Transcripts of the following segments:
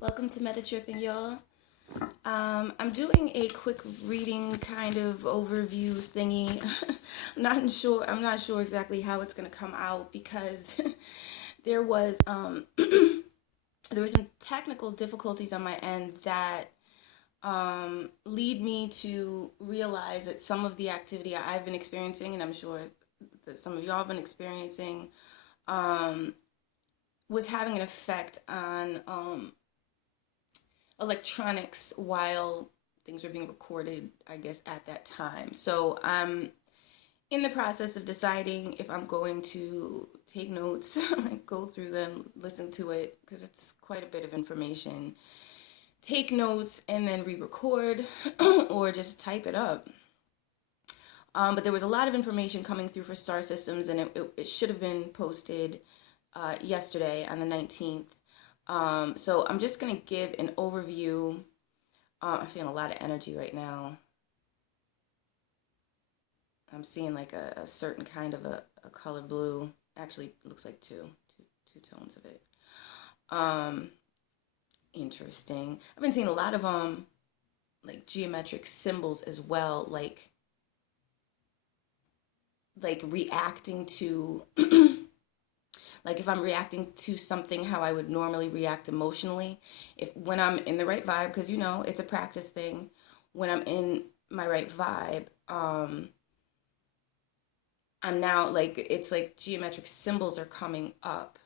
Welcome to Meta Tripping, y'all. I'm doing a quick reading kind of overview thingy. I'm not sure exactly how it's gonna come out because there was there were some technical difficulties on my end that lead me to realize that some of the activity I've been experiencing, and I'm sure that some of y'all have been experiencing, was having an effect on electronics while things were being recorded, I guess, at that time. So I'm in the process of deciding if I'm going to take notes, like go through them, listen to it, because it's quite a bit of information. Take notes and then re-record or just type it up. But there was a lot of information coming through for star systems, and it should have been posted yesterday on the 19th. So I'm just going to give an overview. I'm feeling a lot of energy right now. I'm seeing like a certain kind of a color blue. Actually, it looks like two tones of it. Interesting. I've been seeing a lot of like geometric symbols as well, like reacting to like if I'm reacting to something how I would normally react emotionally, when I'm in the right vibe, because it's a practice thing. When I'm in my right vibe, I'm now like, it's like geometric symbols are coming up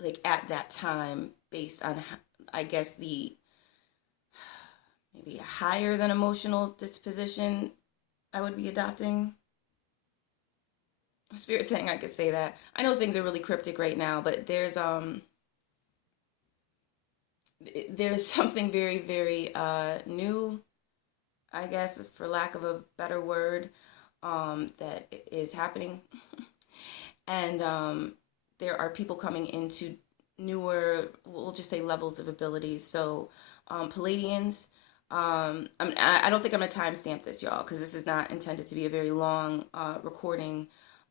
like at that time based on, I guess, the maybe a higher than emotional disposition I would be adopting. Spirit saying I could say that. I know things are really cryptic right now, but there's something very, very new, I guess, for lack of a better word, that is happening. And there are people coming into newer, we'll just say, levels of abilities. So Palladians, I don't think I'm going to timestamp this, y'all, because this is not intended to be a very long recording.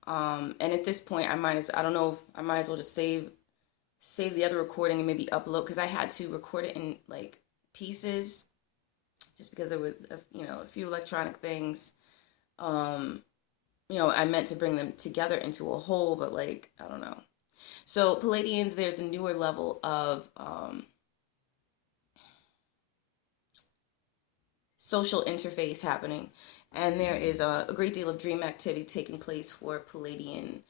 And at this point, I might as well just save the other recording and maybe upload, because I had to record it in like pieces, just because there was a few electronic things. I meant to bring them together into a whole, but like, I don't know. So Palladians, there's a newer level of social interface happening. And there is a great deal of dream activity taking place for Palladian,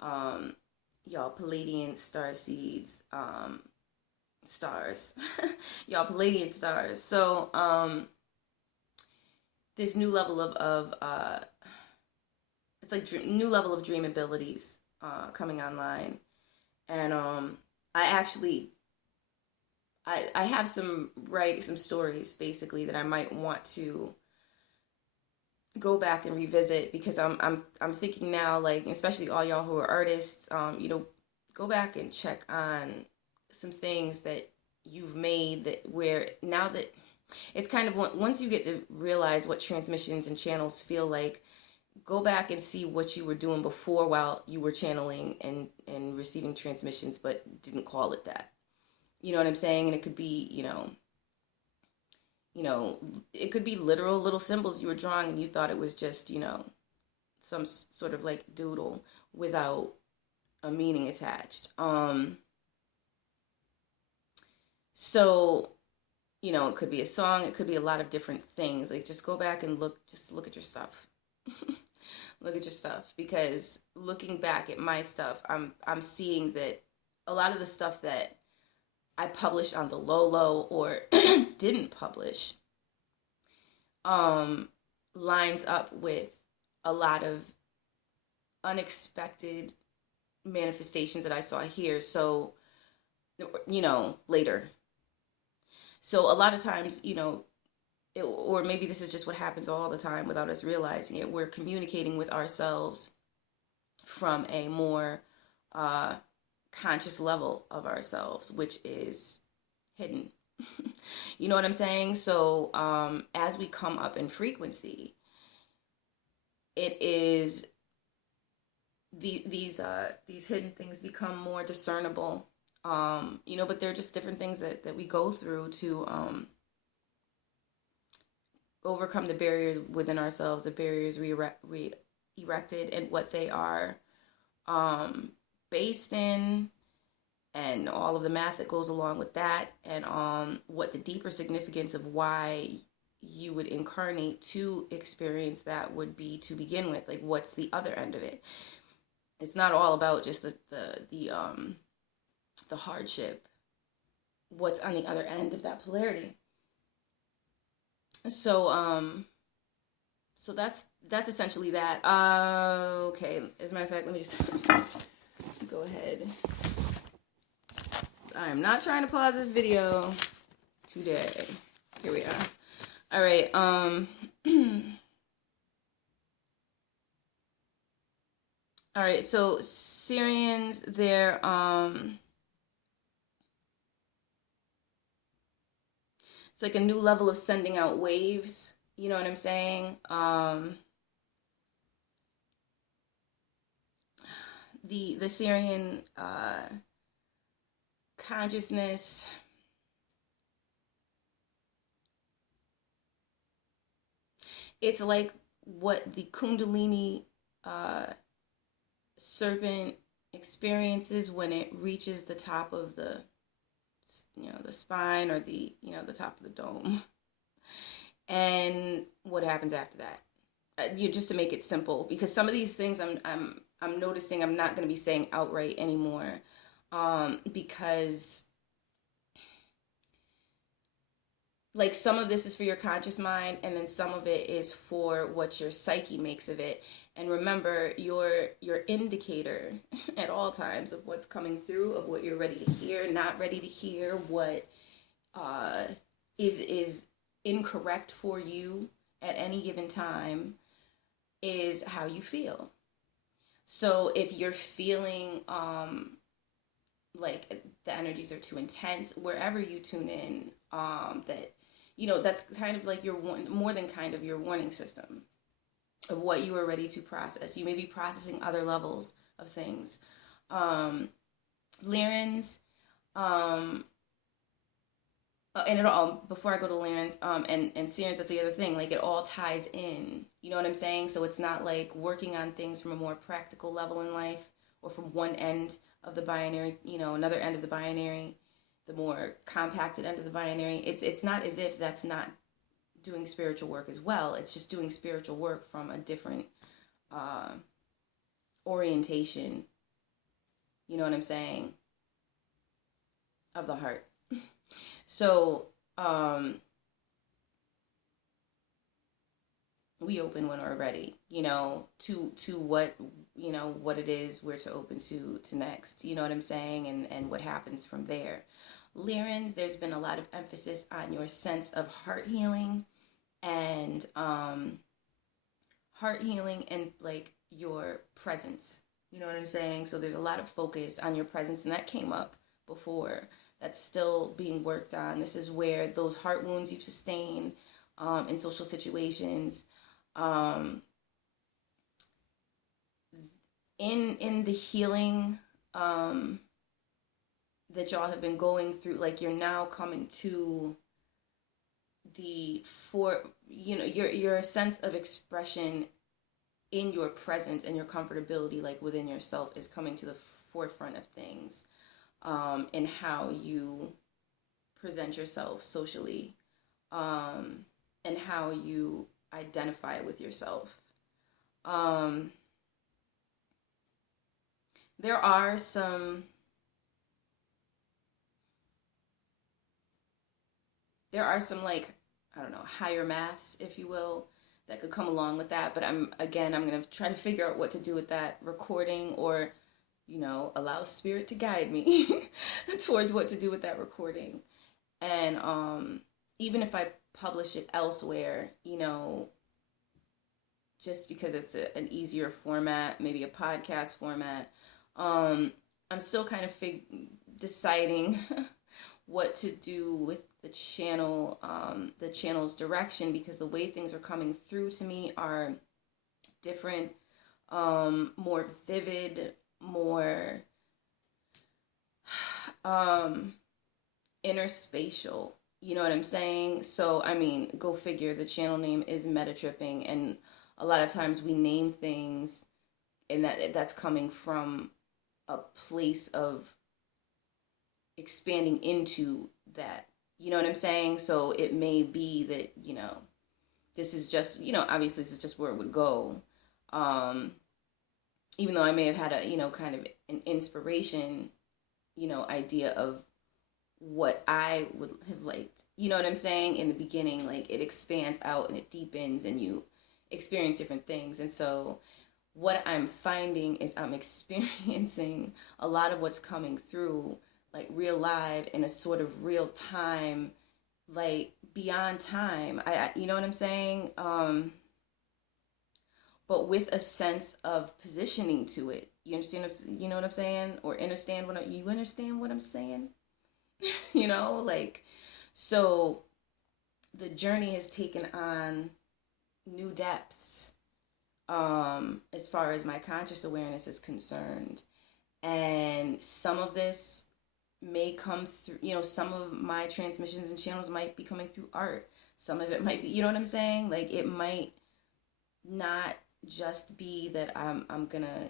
y'all, Palladian star seeds, stars, y'all, Palladian stars. So, this new level of it's like new level of dream abilities, coming online. And, I have some stories basically that I might want to go back and revisit, because I'm thinking now, like, especially all y'all who are artists, go back and check on some things that you've made, that where now that it's kind of, once you get to realize what transmissions and channels feel like, go back and see what you were doing before while you were channeling and receiving transmissions, but didn't call it that. You know what I'm saying? And it could be, it could be literal little symbols you were drawing and you thought it was just, some sort of like doodle without a meaning attached. So, it could be a song, it could be a lot of different things. Like, just go back and look at your stuff. Look at your stuff, because looking back at my stuff, I'm seeing that a lot of the stuff that I published on the low or didn't publish lines up with a lot of unexpected manifestations that I saw here. So, later. So a lot of times, or maybe this is just what happens all the time without us realizing it, we're communicating with ourselves from a more conscious level of ourselves, which is hidden. You know what I'm saying? So as we come up in frequency, it is these hidden things become more discernible. But they're just different things that we go through to overcome the barriers within ourselves, the barriers we erected, and what they are based in, and all of the math that goes along with that, and what the deeper significance of why you would incarnate to experience that would be to begin with. Like, what's the other end of it? It's not all about just the hardship. What's on the other end of that polarity? So that's essentially that. Okay. As a matter of fact, let me just go ahead. I am not trying to pause this video today. Here we are. All right. All right. So Syrians, they're it's like a new level of sending out waves. You know what I'm saying? The Syrian consciousness, it's like what the Kundalini serpent experiences when it reaches the top of the spine, or the top of the dome. And what happens after that? Just to make it simple, because some of these things I'm noticing I'm not going to be saying outright anymore, because like some of this is for your conscious mind, and then some of it is for what your psyche makes of it. And remember, your indicator at all times of what's coming through, of what you're ready to hear, not ready to hear, what is incorrect for you at any given time, is how you feel. So if you're feeling like the energies are too intense, wherever you tune in, that's kind of like your more than kind of your warning system of what you are ready to process. You may be processing other levels of things. Lyrans, and it all, before I go to Lyrans, and Sirens, that's the other thing, like it all ties in, you know what I'm saying? So it's not like working on things from a more practical level in life, or from one end of the binary, another end of the binary, the more compacted end of the binary. It's not as if that's not doing spiritual work as well. It's just doing spiritual work from a different orientation, you know what I'm saying, of the heart. So we open when we're ready, to what it is we're to open to next, you know what I'm saying, and what happens from there. Lyrans, there's been a lot of emphasis on your sense of heart healing, and like your presence, you know what I'm saying? So there's a lot of focus on your presence, and that came up before. That's still being worked on. This is where those heart wounds you've sustained in social situations, in the healing that y'all have been going through, like you're now coming to your sense of expression in your presence, and your comfortability, like within yourself, is coming to the forefront of things, and how you present yourself socially, and how you identify with yourself. There are some like, I don't know, higher maths, if you will, that could come along with that. But I'm going to try to figure out what to do with that recording, or, allow spirit to guide me towards what to do with that recording. And even if I publish it elsewhere, just because it's an easier format, maybe a podcast format, I'm still kind of deciding what to do with the channel, the channel's direction, because the way things are coming through to me are different, more vivid, more, um interspatial. You know what I'm saying? So, I mean, go figure, the channel name is Meta Tripping, and a lot of times we name things and that's coming from a place of expanding into that. You know what I'm saying? So it may be that, this is just, obviously this is just where it would go. Even though I may have had a, kind of an inspiration, idea of what I would have liked. You know what I'm saying? In the beginning, like it expands out and it deepens and you experience different things. And so what I'm finding is I'm experiencing a lot of what's coming through like real live in a sort of real time, like beyond time. I you know what I'm saying? But with a sense of positioning to it. You understand? You know what I'm saying? Or you understand what I'm saying? Like, so the journey has taken on new depths, as far as my conscious awareness is concerned. And some of this may come through, some of my transmissions and channels might be coming through art. Some of it might be, you know what I'm saying? Like, it might not just be that I'm gonna,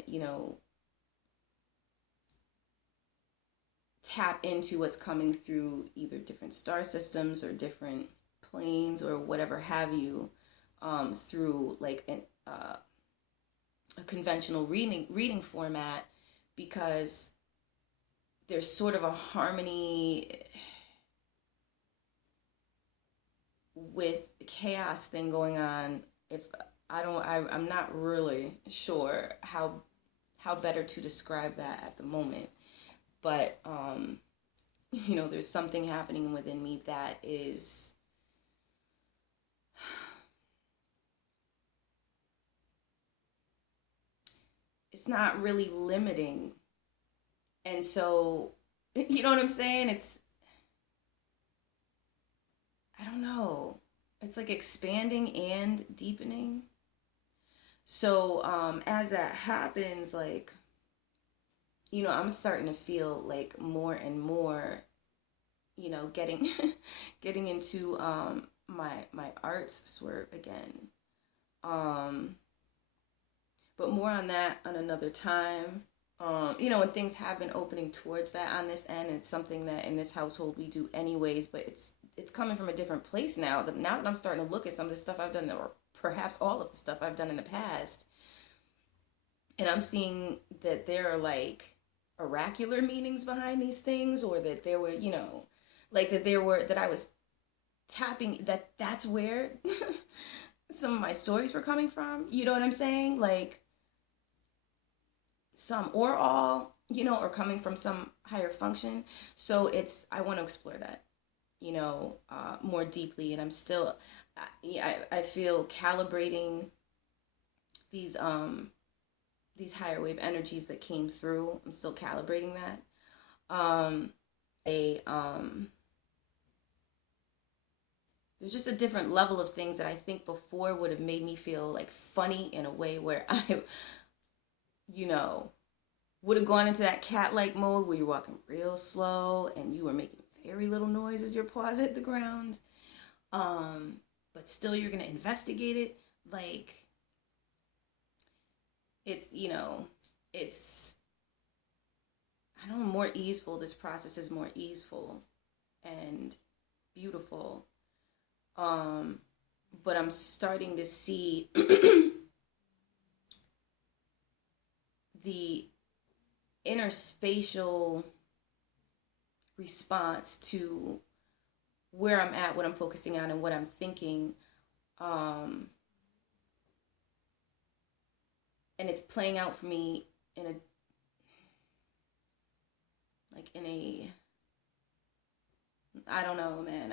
tap into what's coming through either different star systems or different planes or whatever have you, through like a conventional reading format, because there's sort of a harmony with the chaos thing going on. If I'm not really sure how better to describe that at the moment. But, there's something happening within me that is, it's not really limiting. And so, you know what I'm saying? I don't know. It's like expanding and deepening. So, as that happens, like, I'm starting to feel like more and more, getting getting into my arts swerve again. But more on that on another time. When things have been opening towards that on this end, it's something that in this household we do anyways, but it's coming from a different place now. Now that I'm starting to look at some of the stuff I've done, or perhaps all of the stuff I've done in the past, and I'm seeing that there are like oracular meanings behind these things, or that there were, like that I was tapping, that's where some of my stories were coming from. You know what I'm saying? Like some or all, or coming from some higher function. So I want to explore that, more deeply. And I'm still, I feel calibrating these higher wave energies that came through. I'm still calibrating that. There's just a different level of things that I think before would have made me feel like funny in a way where I, would have gone into that cat-like mode where you're walking real slow and you were making very little noise as your paws hit the ground. But still you're going to investigate it. Like, it's, I don't know, more easeful. This process is more easeful and beautiful. But I'm starting to see the interspatial response to where I'm at, what I'm focusing on, and what I'm thinking. And it's playing out for me in a, I don't know, man.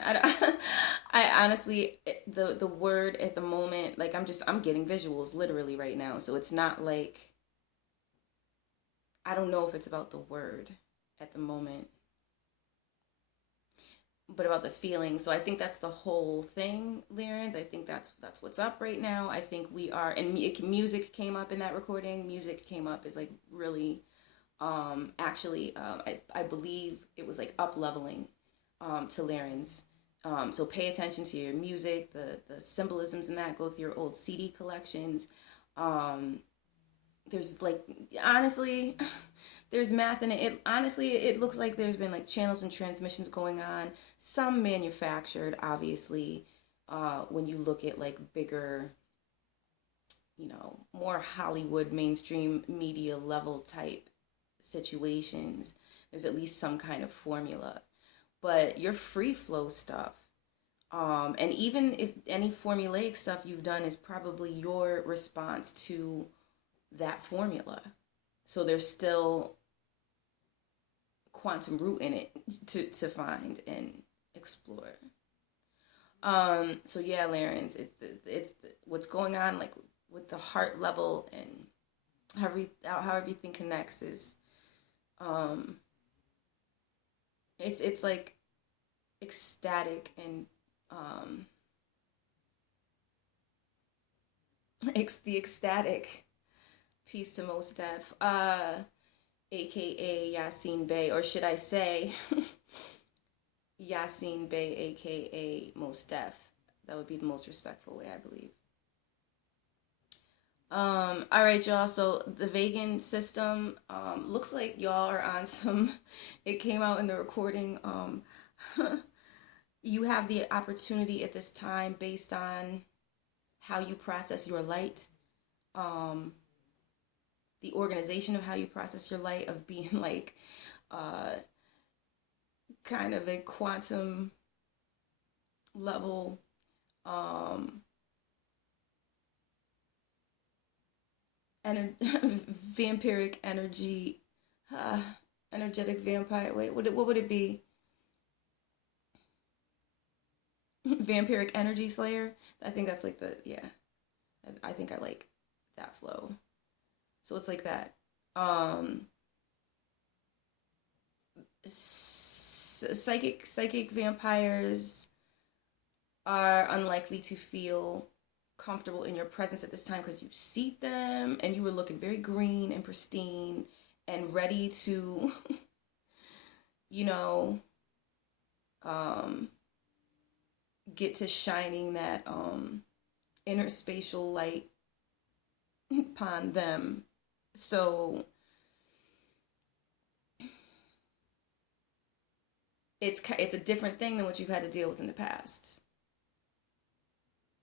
I honestly, the word at the moment, like I'm getting visuals literally right now. So it's not like, I don't know if it's about the word at the moment, but about the feeling. So I think that's the whole thing, Lyrans. I think that's what's up right now. I think we are, and music came up in that recording. Music came up is like really Actually, I believe it was like up leveling Talarians. So pay attention to your music, the symbolisms in that. Go through your old CD collections. There's like, honestly, there's math in it. Honestly, it looks like there's been like channels and transmissions going on. Some manufactured, obviously. When you look at like bigger, more Hollywood mainstream media level type situations, there's at least some kind of formula. But your free flow stuff, and even if any formulaic stuff you've done is probably your response to that formula. So there's still quantum root in it to find and explore. So yeah, Larens, it's what's going on like with the heart level and how everything connects is, it's like ecstatic and it's the ecstatic piece to Mos Def, aka Yasin Bey, or should I say Yasin Bey, aka Mos Def. That would be the most respectful way, I believe. All right, y'all. So the vegan system, looks like y'all are on some. It came out in the recording. You have the opportunity at this time, based on how you process your light, the organization of how you process your light, of being like, kind of a quantum level, vampiric energy, energetic vampire. Wait, what would it be? Vampiric energy slayer. I think that's like I think I like that flow. So it's like that. Psychic vampires are unlikely to feel comfortable in your presence at this time, because you see them and you were looking very green and pristine and ready to get to shining that inner spatial light upon them. So it's a different thing than what you've had to deal with in the past.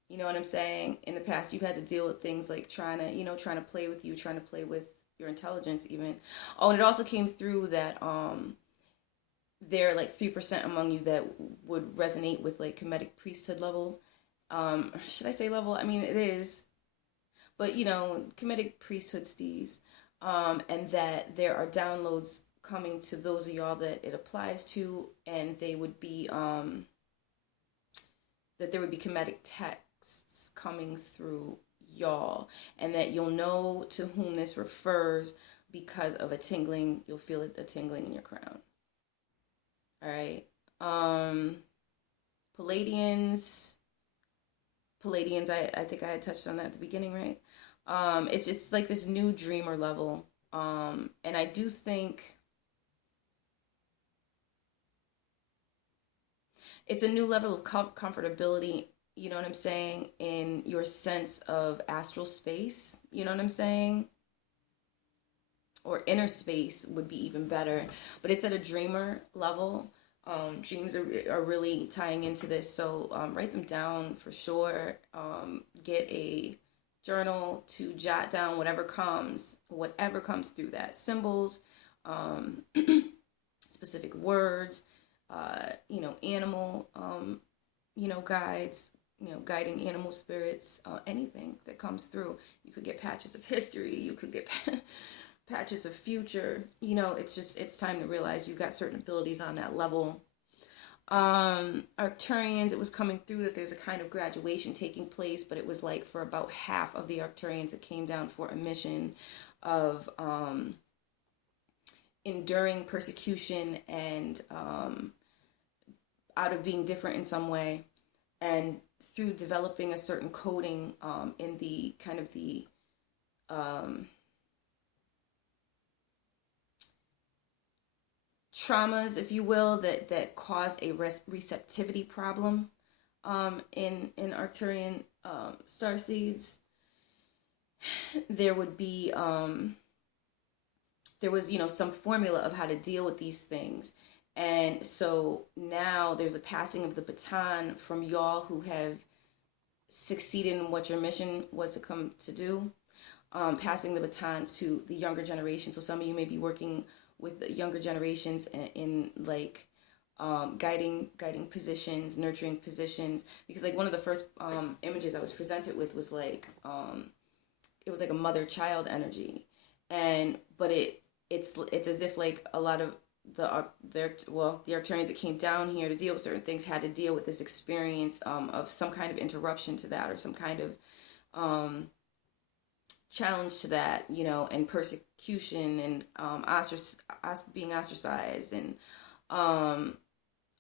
You know what I'm saying? In the past, you've had to deal with things like trying to play with you, trying to play with your intelligence even. Oh, and it also came through that there are like 3% among you that would resonate with like Kemetic priesthood level. Should I say level? I mean, it is. But, Kemetic priesthood steez. And that there are downloads coming to those of y'all that it applies to, and they would be, that there would be Kemetic texts coming through y'all, and that you'll know to whom this refers because of a tingling. You'll feel a tingling in your crown. All right. Palladians, I think I had touched on that at the beginning, right? It's like this new dreamer level. And I do think it's a new level of comfortability, you know what I'm saying, in your sense of astral space, you know what I'm saying? Or inner space would be even better. But it's at a dreamer level. Dreams are really tying into this. So write them down for sure. Get a journal to jot down whatever comes through that. Symbols, specific words, animal, guides, guiding animal spirits, anything that comes through. You could get patches of history. You could get patches of future. It's time to realize you've got certain abilities on that level. Arcturians, it was coming through that there's a kind of graduation taking place, but it was like for about half of the Arcturians it came down for a mission of enduring persecution and out of being different in some way, and through developing a certain coding in the kind of the traumas, if you will, that cause a receptivity problem in Arcturian starseeds. There would be there was, you know, some formula of how to deal with these things. And so now there's a passing of the baton from y'all who have succeeded in what your mission was to come to do, passing the baton to the younger generation. So some of you may be working with the younger generations in like guiding positions, nurturing positions. Because like one of the first images I was presented with was like it was like a mother-child energy, and but it's as if like a lot of the Arcturians that came down here to deal with certain things had to deal with this experience of some kind of interruption to that, or some kind of challenge to that, you know, and persecution, and being ostracized, and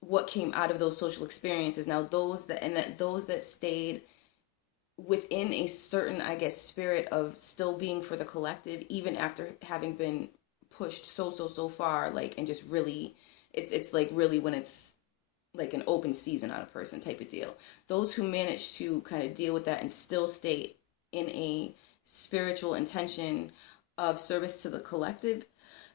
what came out of those social experiences. Now those that stayed within a certain, I guess, spirit of still being for the collective, even after having been pushed so far, like, and just really, it's like really when it's like an open season on a person type of deal. Those who manage to kind of deal with that and still stay in a spiritual intention of service to the collective,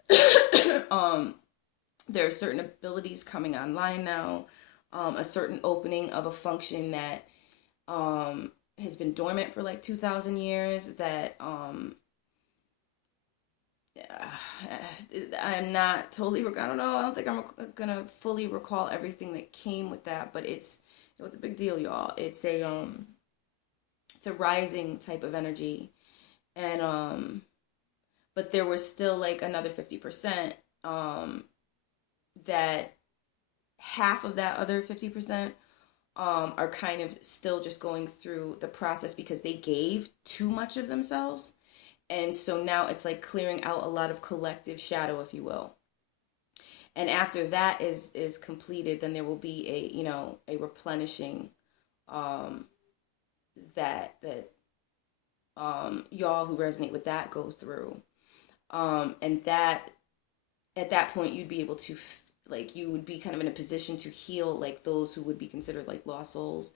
there are certain abilities coming online now, a certain opening of a function that has been dormant for like 2,000 years, that I'm not totally, I don't know, I don't think I'm gonna fully recall everything that came with that, but it was a big deal, y'all. It's a rising type of energy, and but there was still like another 50%, that half of that other 50% are kind of still just going through the process because they gave too much of themselves. And so now it's like clearing out a lot of collective shadow, if you will. And after that is completed, then there will be a, you know, a replenishing that y'all who resonate with that go through. And that at that point you'd be able to like, you would be kind of in a position to heal like those who would be considered like lost souls.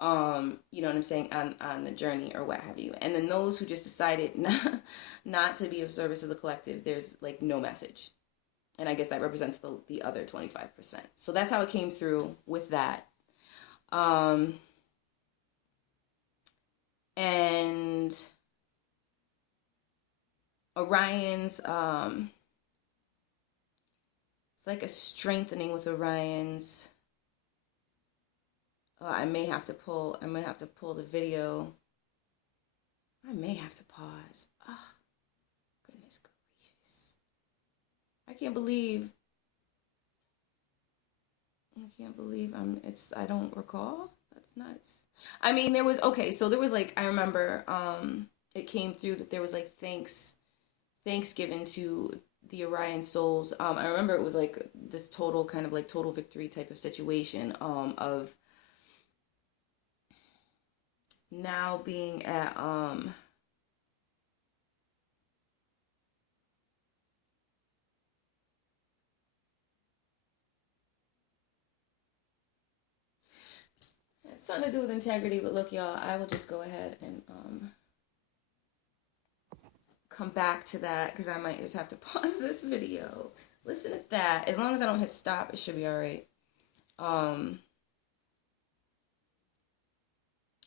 You know what I'm saying, on the journey or what have you. And then those who just decided not to be of service to the collective, there's like no message. And I guess that represents the other 25%. So that's how it came through with that. And Orion's, it's like a strengthening with Orion's. I may have to pull the video. I may have to pause. Oh, goodness gracious. I can't believe I don't recall. That's nuts. I mean, there was like, I remember, it came through that there was like thanksgiving to the Orion souls. I remember it was like this total kind of like total victory type of situation, of now being at it's something to do with integrity. But look, y'all, I will just go ahead and come back to that, because I might just have to pause this video, listen to that. As long as I don't hit stop, it should be all right.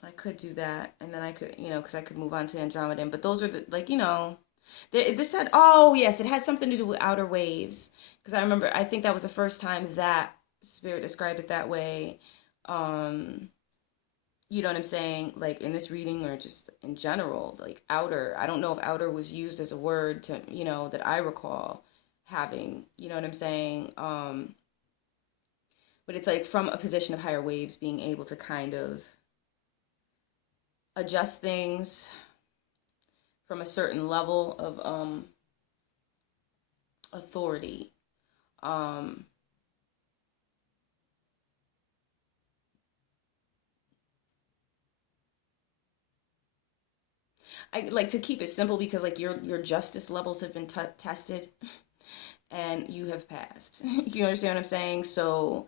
I could do that, and then I could, you know, because I could move on to Andromedan. But those are the, like, you know, this had, oh yes, it had something to do with outer waves, because I remember, I think that was the first time that spirit described it that way. You know what I'm saying? Like in this reading, or just in general, like outer. I don't know if outer was used as a word to, you know, that I recall having. You know what I'm saying? But it's like from a position of higher waves, being able to kind of adjust things from a certain level of authority. I like to keep it simple, because like your justice levels have been tested, and you have passed. You understand what I'm saying? So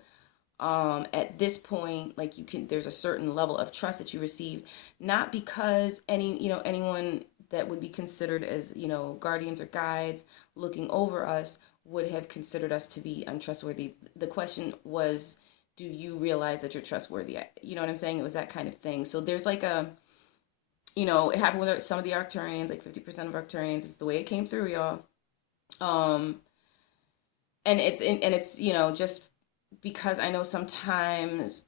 at this point, like, there's a certain level of trust that you receive, not because anyone that would be considered as, guardians or guides looking over us would have considered us to be untrustworthy. The question was, do you realize that you're trustworthy? You know what I'm saying? It was that kind of thing. So there's like it happened with some of the Arcturians, like 50% of Arcturians. It's the way it came through, y'all. And it's just because I know sometimes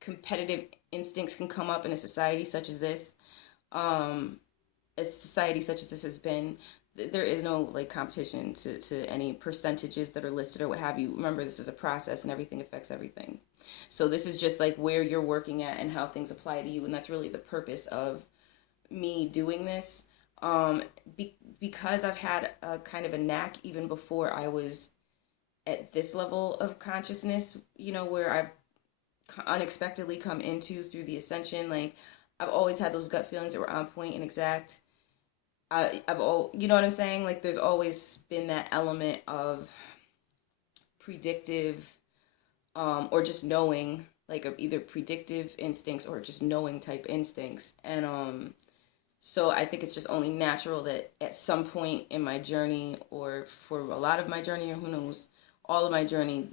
competitive instincts can come up in a society such as this. A society such as this has been, there is no like competition to any percentages that are listed or what have you. Remember, this is a process and everything affects everything. So this is just like where you're working at and how things apply to you, and that's really the purpose of me doing this. Because I've had a kind of a knack even before I was at this level of consciousness, where I've unexpectedly come into through the ascension. Like, I've always had those gut feelings that were on point and exact. You know what I'm saying? Like, there's always been that element of predictive, or just knowing, like either predictive instincts or just knowing type instincts. And so I think it's just only natural that at some point in my journey, or for a lot of my journey, or who knows, all of my journey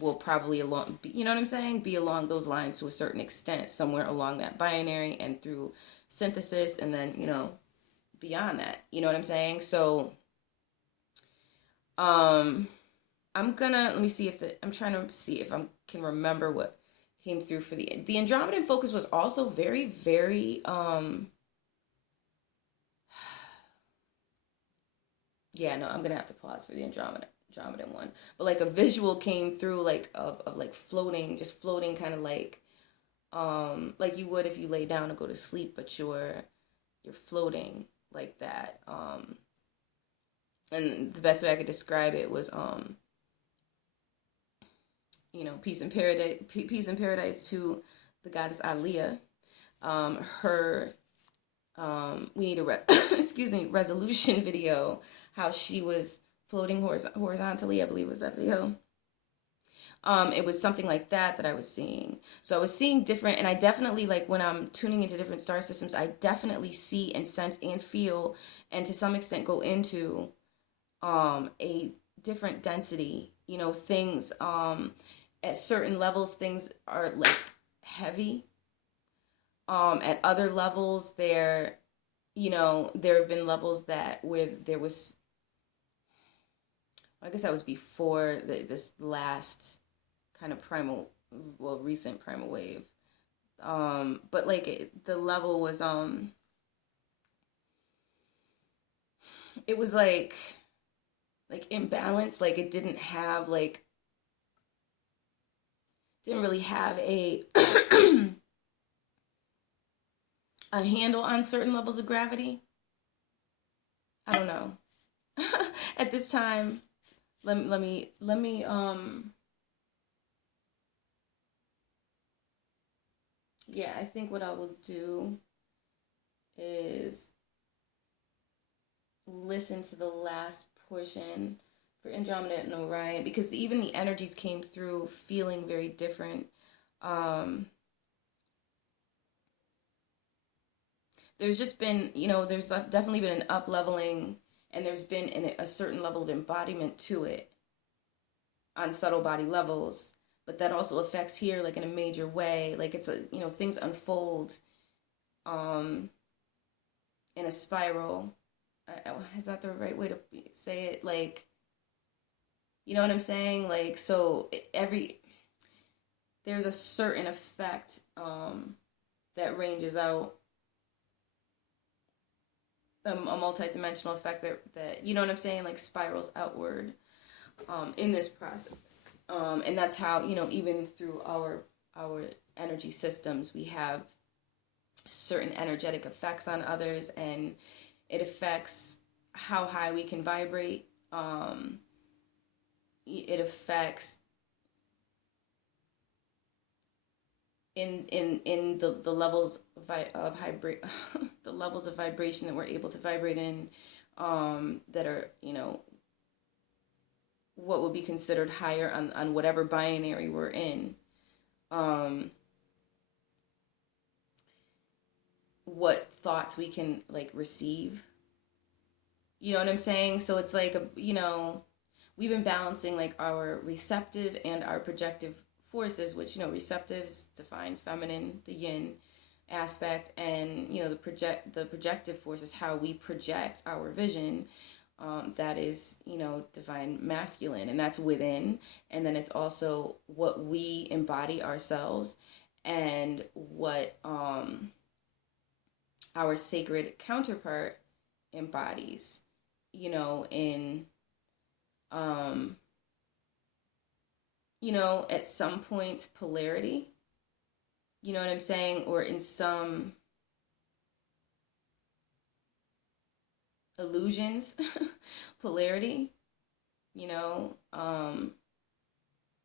will probably you know what I'm saying? Be along those lines to a certain extent, somewhere along that binary and through synthesis, and then, beyond that, you know what I'm saying? So, I'm trying to see if I can remember what came through for the Andromedan focus was also very, very, yeah, no, I'm gonna have to pause for the Andromedan one. But like a visual came through, like of like floating, just floating, kind of like you would if you lay down to go to sleep, but you're floating like that. And the best way I could describe it was peace in paradise to the goddess Aliyah. Her we need a excuse me, resolution video, how she was floating horizontally, I believe was that video. It was something like that I was seeing. So I was seeing different, and I definitely, like, when I'm tuning into different star systems, I definitely see and sense and feel, and to some extent go into a different density. Things at certain levels, things are like heavy. At other levels, there have been levels where there was, I guess that was before this last kind of recent primal wave. But like the level was, it was like imbalanced. Like, it didn't really have a a handle on certain levels of gravity. I don't know. At this time, let me yeah, I think what I will do is listen to the last portion for Andromeda and Orion, because even the energies came through feeling very different. There's just been, there's definitely been an up leveling, and there's been a certain level of embodiment to it on subtle body levels, but that also affects here, like, in a major way. Like, it's things unfold in a spiral. Is that the right way to say it? Like, you know what I'm saying? Like, so there's a certain effect that ranges out, a multidimensional effect that, you know what I'm saying, like, spirals outward in this process. And that's how, even through our energy systems, we have certain energetic effects on others, and it affects how high we can vibrate. It affects in the levels of the levels of vibration that we're able to vibrate in, that are, what would be considered higher on whatever binary we're in. What thoughts we can like receive. You know what I'm saying? So it's like, we've been balancing like our receptive and our projective forces, which, receptives define feminine, the yin aspect, and, the projective force is how we project our vision. That is, divine masculine, and that's within. And then it's also what we embody ourselves and what our sacred counterpart embodies, in, at some points polarity, you know what I'm saying? Or in some illusions, polarity, and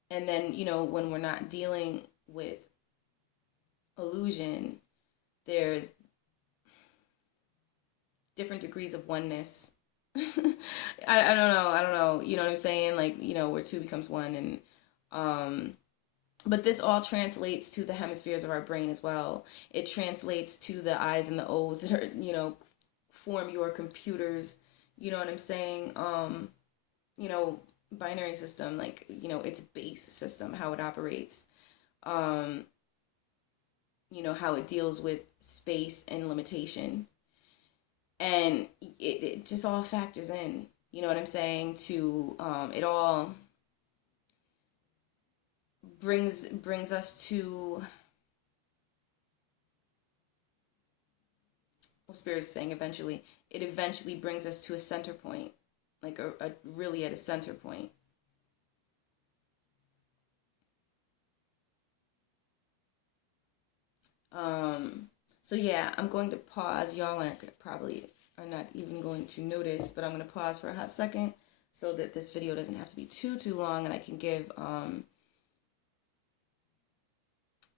then, when we're not dealing with illusion, there's different degrees of oneness. I don't know, you know what I'm saying? Like, where two becomes one. And, but this all translates to the hemispheres of our brain as well. It translates to the I's and the O's that are, form your computers, you know what I'm saying? Binary system, like, its base system, how it operates, how it deals with space and limitation. And it just all factors in, you know what I'm saying, to, it all brings us to, well, Spirit is saying it eventually brings us to a center point, like a really at a center point. So yeah, I'm going to pause. Y'all are not even going to notice, but I'm going to pause for a hot second so that this video doesn't have to be too long, and I can give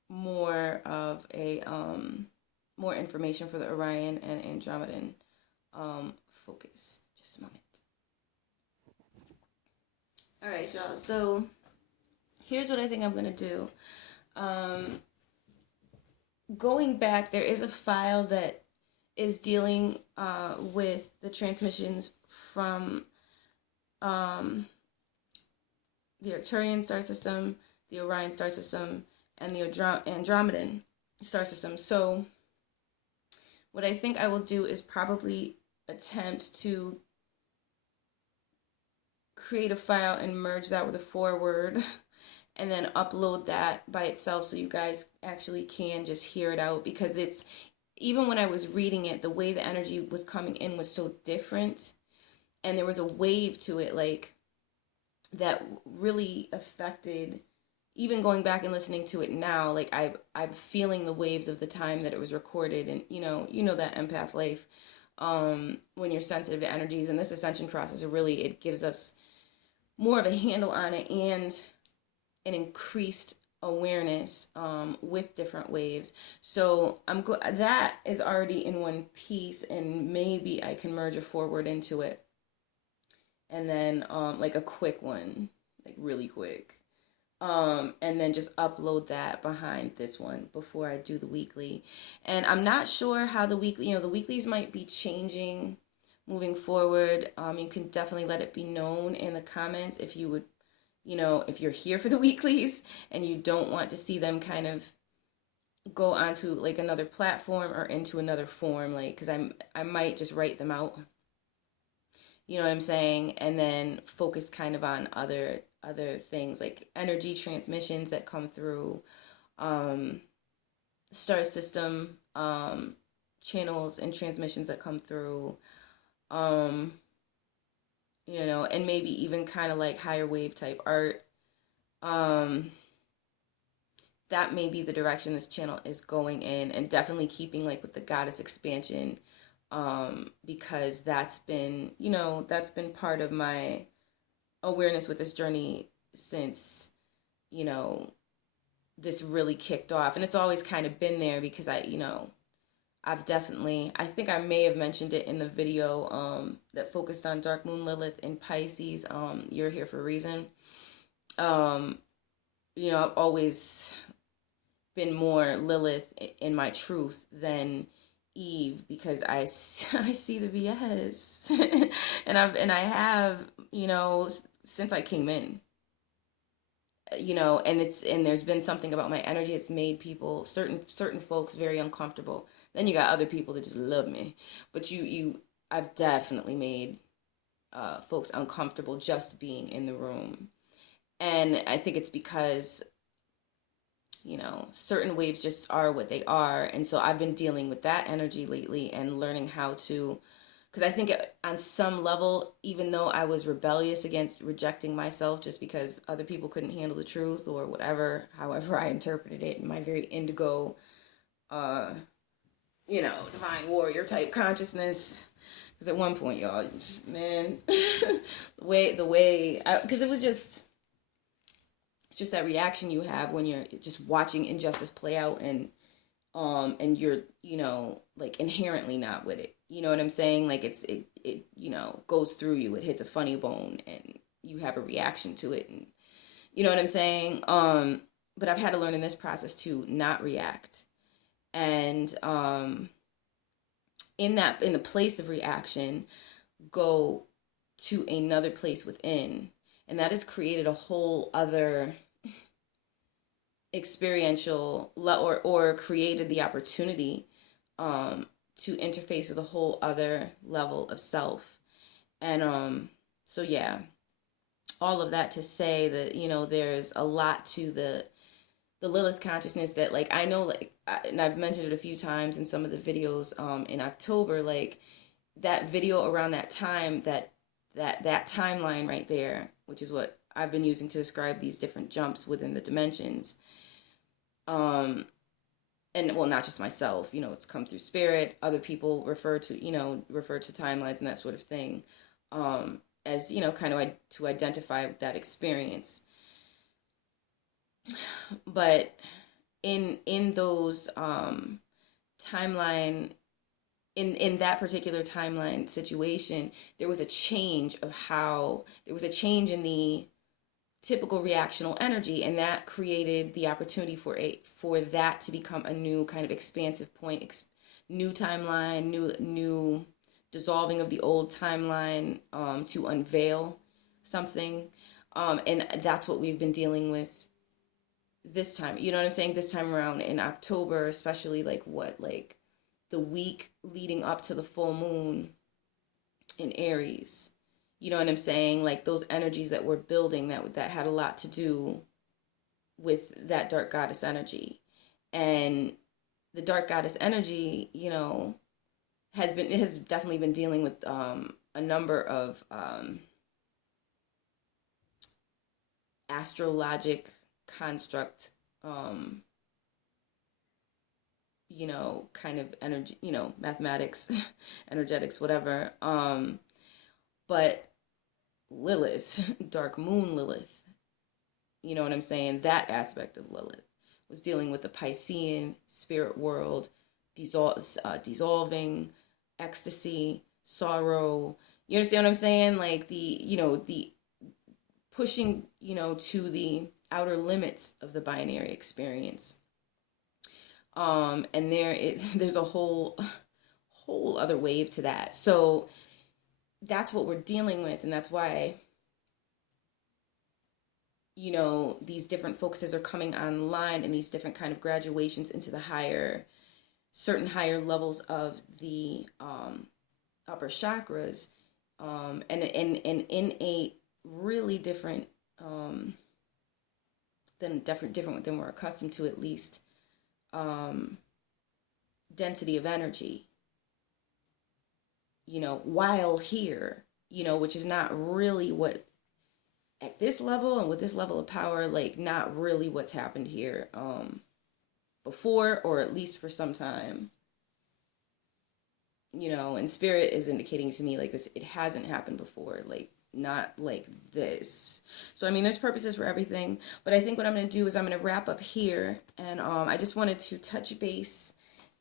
more of a more information for the Orion and Andromedan focus. Just a moment. All right, y'all. So here's what I think I'm going to do. Going back, there is a file that is dealing with the transmissions from the Arcturian star system, the Orion star system, and the Andromedan star system. So what I think I will do is probably attempt to create a file and merge that with a forward and then upload that by itself so you guys actually can just hear it out, because it's, even when I was reading it, the way the energy was coming in was so different, and there was a wave to it, like, that really affected, even going back and listening to it now, like, I'm feeling the waves of the time that it was recorded. And you know that empath life, when you're sensitive to energies, and this ascension process, it gives us more of a handle on it and an increased awareness with different waves. So that is already in one piece, and maybe I can merge a forward into it, and then like a quick one, like really quick, and then just upload that behind this one before I do the weekly. And I'm not sure how the weekly, the weeklies might be changing moving forward. You can definitely let it be known in the comments if you would, if you're here for the weeklies and you don't want to see them kind of go onto like another platform or into another form, like, because I might just write them out, you know what I'm saying, and then focus kind of on other things, like energy transmissions that come through, star system channels and transmissions that come through, and maybe even kind of like higher wave type art. That may be the direction this channel is going in, and definitely keeping like with the goddess expansion, because that's been part of my awareness with this journey since, this really kicked off. And it's always kind of been there, because I've definitely, I think I may have mentioned it in the video that focused on Dark Moon Lilith in Pisces. You're here for a reason. Um, I've always been more Lilith in my truth than Eve, because I see the BS, and I have, since I came in, and there's been something about my energy that's made people, certain folks, very uncomfortable. Then you got other people that just love me, but I've definitely made folks uncomfortable just being in the room. And I think it's because certain waves just are what they are. And so I've been dealing with that energy lately and learning how to, because I think on some level, even though I was rebellious against rejecting myself just because other people couldn't handle the truth or whatever, however I interpreted it in my very indigo, divine warrior type consciousness. Because at one point, y'all, man, the way, because it was just, it's just that reaction you have when you're just watching injustice play out, and you're, like inherently not with it. You know what I'm saying? Like it goes through you. It hits a funny bone and you have a reaction to it, and you know what I'm saying? But I've had to learn in this process to not react. And in the place of reaction, go to another place within. And that has created a whole other experiential, or created the opportunity to interface with a whole other level of self. And so yeah, all of that to say that, there's a lot to the Lilith consciousness that, like, I know, like, and I've mentioned it a few times in some of the videos in October, like that video around that time, that timeline right there, which is what I've been using to describe these different jumps within the dimensions. And well, not just myself, it's come through spirit. Other people refer to timelines and that sort of thing, as, kind of to identify that experience. But in those timeline, in that particular timeline situation, there was a change in the typical reactional energy, and that created the opportunity for that to become a new kind of expansive point, new timeline, new dissolving of the old timeline, to unveil something, and that's what we've been dealing with this time. You know what I'm saying? This time around in October, especially, like the week leading up to the full moon in Aries. You know what I'm saying? Like those energies that we're building, that had a lot to do with that dark goddess energy. And the dark goddess energy, has definitely been dealing with a number of astrologic construct, kind of energy, mathematics, energetics, whatever. But Lilith, Dark Moon Lilith, you know what I'm saying? That aspect of Lilith was dealing with the Piscean spirit world, dissolving, ecstasy, sorrow. You understand what I'm saying? Like the pushing, to the outer limits of the binary experience. And there's a whole other wave to that. So that's what we're dealing with, and that's why these different focuses are coming online, and these different kind of graduations into the certain higher levels of the upper chakras, and in a really different than we're accustomed to, at least, density of energy, while here, which is not really what, at this level and with this level of power, like not really what's happened here before, or at least for some time. And spirit is indicating to me like this, it hasn't happened before, like not like this. So I mean, there's purposes for everything, but I think what I'm going to do is I'm going to wrap up here, and I just wanted to touch base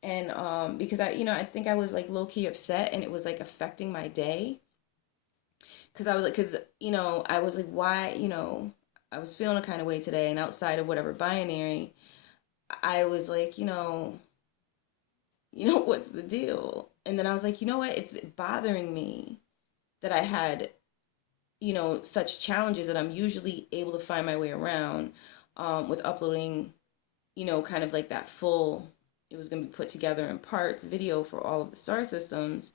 And because I think I was like low key upset, and it was like affecting my day. Because I was like, I was like, why, I was feeling a kind of way today, and outside of whatever binary, I was like, what's the deal? And then I was like, you know what? It's bothering me that I had, such challenges that I'm usually able to find my way around with uploading, kind of like that full, it was going to be put together in parts video for all of the star systems.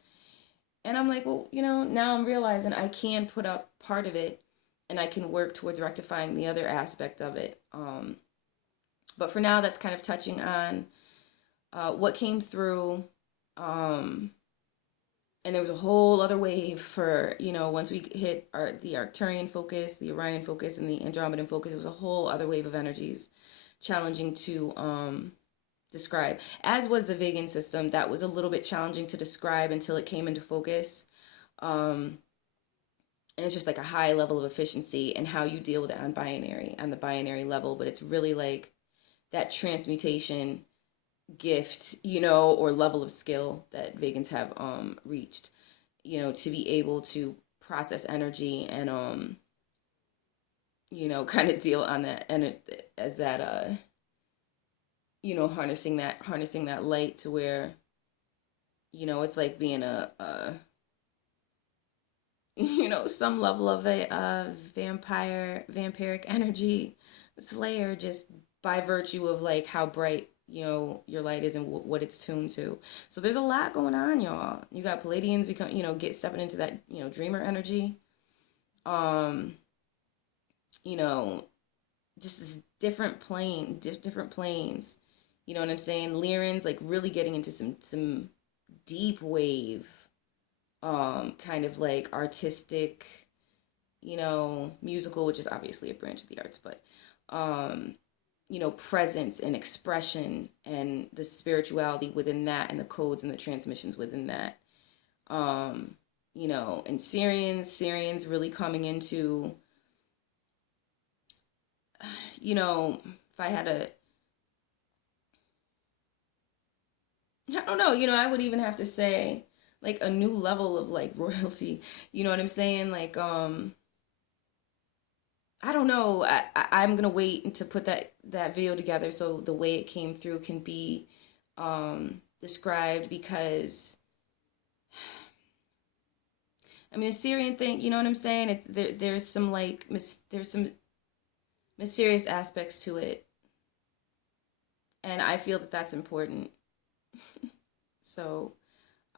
And I'm like, well, now I'm realizing I can put up part of it, and I can work towards rectifying the other aspect of it. But for now, that's kind of touching on what came through. And there was a whole other wave for, once we hit the Arcturian focus, the Orion focus, and the Andromedan focus, it was a whole other wave of energies challenging to describe. As was the vegan system, that was a little bit challenging to describe until it came into focus. And it's just like a high level of efficiency and how you deal with it on the binary level. But it's really like that transmutation gift, or level of skill that vegans have reached, to be able to process energy and kind of deal on that, and as that harnessing that light to where, it's like being a some level of a vampiric energy slayer, just by virtue of like how bright your light is and what it's tuned to. So there's a lot going on, y'all. You got Palladians become stepping into that dreamer energy. Just this different planes. You know what I'm saying? Lyrans like really getting into some deep wave, kind of like artistic, musical, which is obviously a branch of the arts, but presence and expression and the spirituality within that, and the codes and the transmissions within that. And Syrians really coming into, if I had I don't know, I would even have to say like a new level of like royalty. You know what I'm saying? Like, I don't know. I'm gonna wait to put that video together so the way it came through can be described, because I mean the Syrian thing, you know what I'm saying? There's some like there's some mysterious aspects to it, and I feel that that's important. So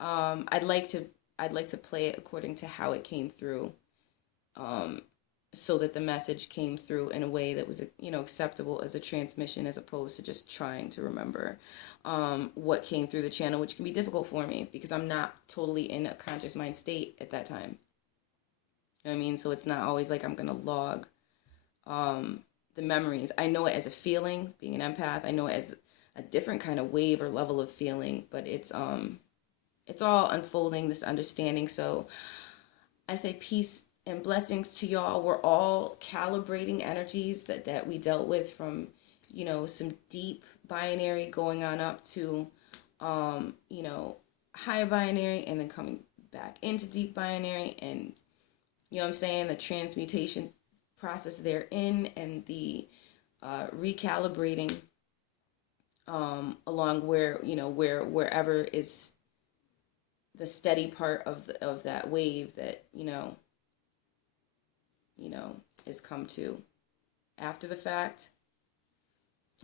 I'd like to play it according to how it came through. So that the message came through in a way that was, acceptable as a transmission, as opposed to just trying to remember what came through the channel, which can be difficult for me because I'm not totally in a conscious mind state at that time. You know what I mean? So it's not always like I'm going to log the memories. I know it as a feeling, being an empath. I know it as a different kind of wave or level of feeling, but it's all unfolding, this understanding. So I say peace and blessings to y'all. We're all calibrating energies that we dealt with from, some deep binary going on up to, high binary, and then coming back into deep binary, and, what I'm saying, the transmutation process therein, and the recalibrating along wherever is the steady part of that wave that, is come to after the fact.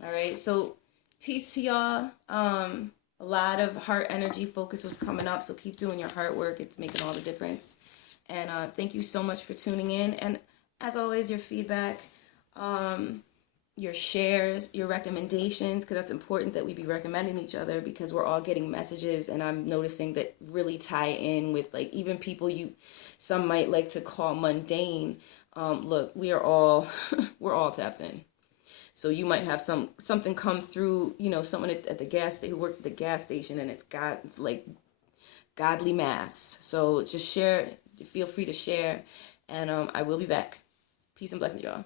All right, so peace to y'all. A lot of heart energy focus was coming up, so keep doing your heart work. It's making all the difference. And thank you so much for tuning in. And as always, your feedback, your shares, your recommendations, because that's important that we be recommending each other, because we're all getting messages, and I'm noticing that really tie in with like even people some might like to call mundane. Look, we are all we're all tapped in. So you might have something come through, someone at the who works at the gas station, and it's like godly maths. So just share. Feel free to share, and I will be back. Peace and blessings, y'all.